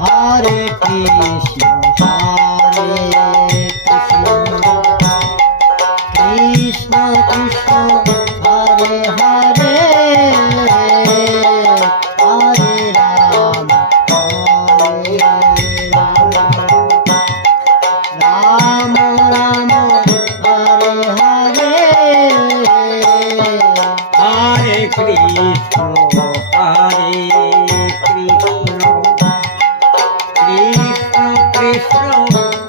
Hare Krishna, Hare Krishna, Krishna Krishna, Hare Hare, Hare Rama, Hare Rama, Rama Rama, Hare Hare, Hare Krishna, Hare Krishna, Krishna Krishna,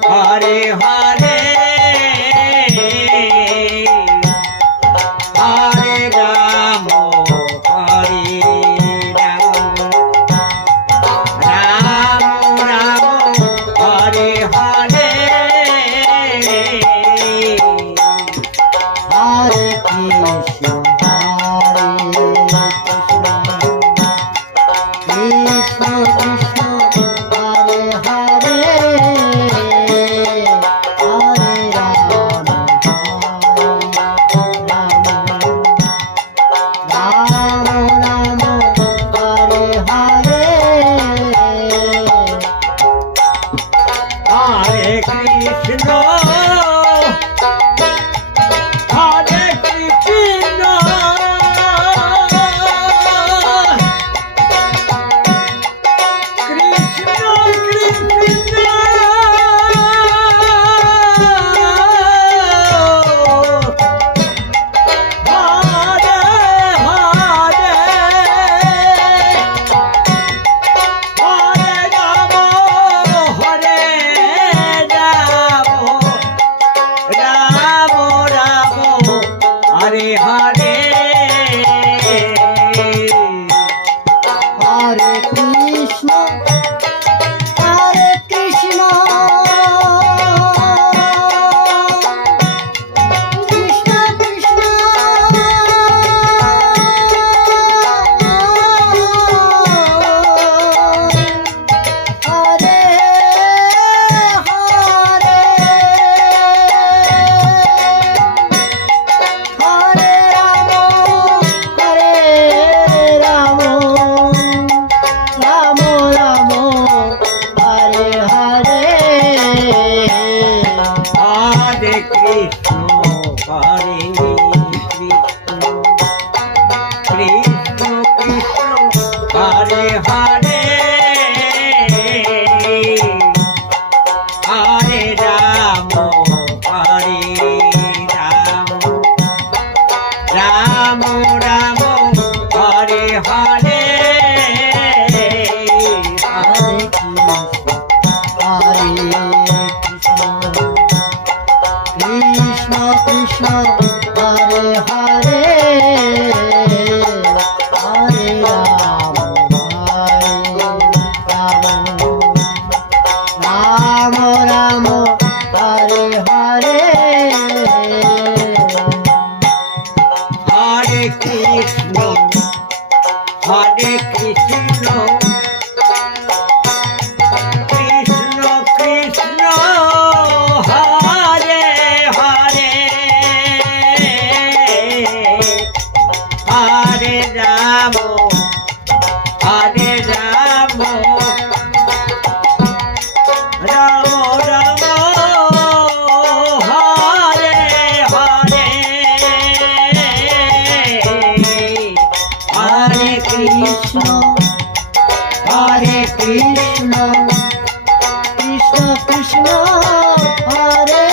Hare Hare, Hare Rama, Hare Rama, Rama Rama, Hare Hare, Hare Krishna, Hare Krishna, Krishna Krishna, Hare Hare, Hare Rama, Rama Rama, Hare Hare, Hare Krishna, Hare Krishna, Krishna Krishna, Hare Hare, Hare Rama, Hare Rama, Rama Rama, Hare Hare, Hare Krishna, Hare Krishna, Krishna Krishna, Hare Hare, Hare Rama, Hare Rama, Rama Rama, Hare Hare, Hare Krishna, Hare Krishna, Krishna Krishna, Hare Hare, Hare Rama, Hare Rama, Rama Rama, Hare Hare, Hare Krishna, Hare Krishna, Krishna Krishna, Hare Hare, Hare Rama, Rama Rama, Hare Hare, Hare Krishna, Hare Krishna, Krishna Krishna, Hare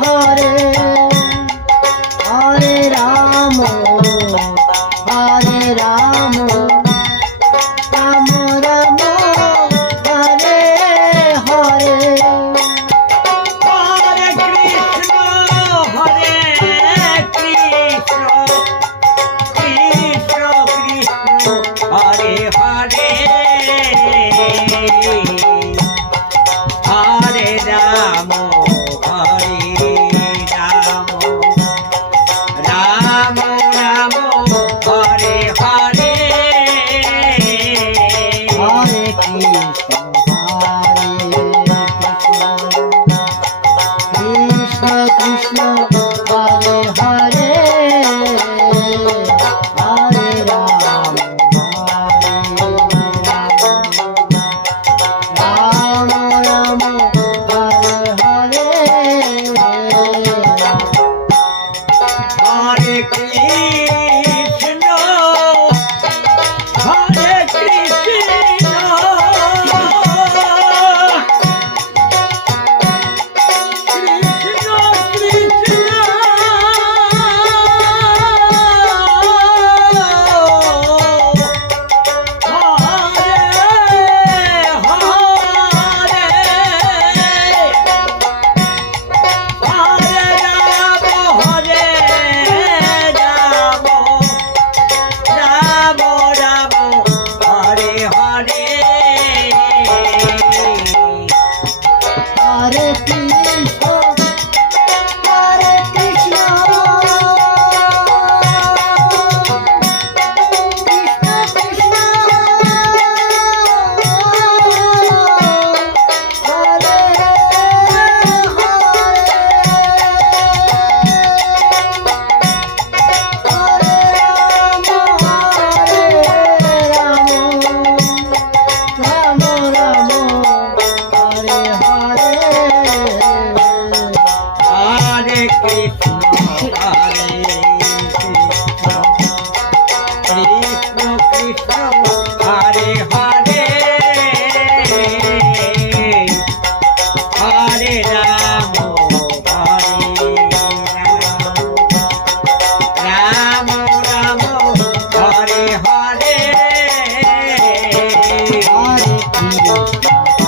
Hare, Hare Rama, Hare Rama, Rama Rama, Hare Hare, Hare Krishna, Hare Krishna, Krishna Krishna, Hare Hare, Hare Rama, Hare Rama, Rama Rama, Hare Hare, Hare Krishna, Hare Krishna, Krishna Krishna, Hare Hare, Hare Rama, Hare Rama, Rama Rama, Hare Hare, Hare Krishna, Krishna Krishna, Hare Hare, Hare Rama, Hare Krishna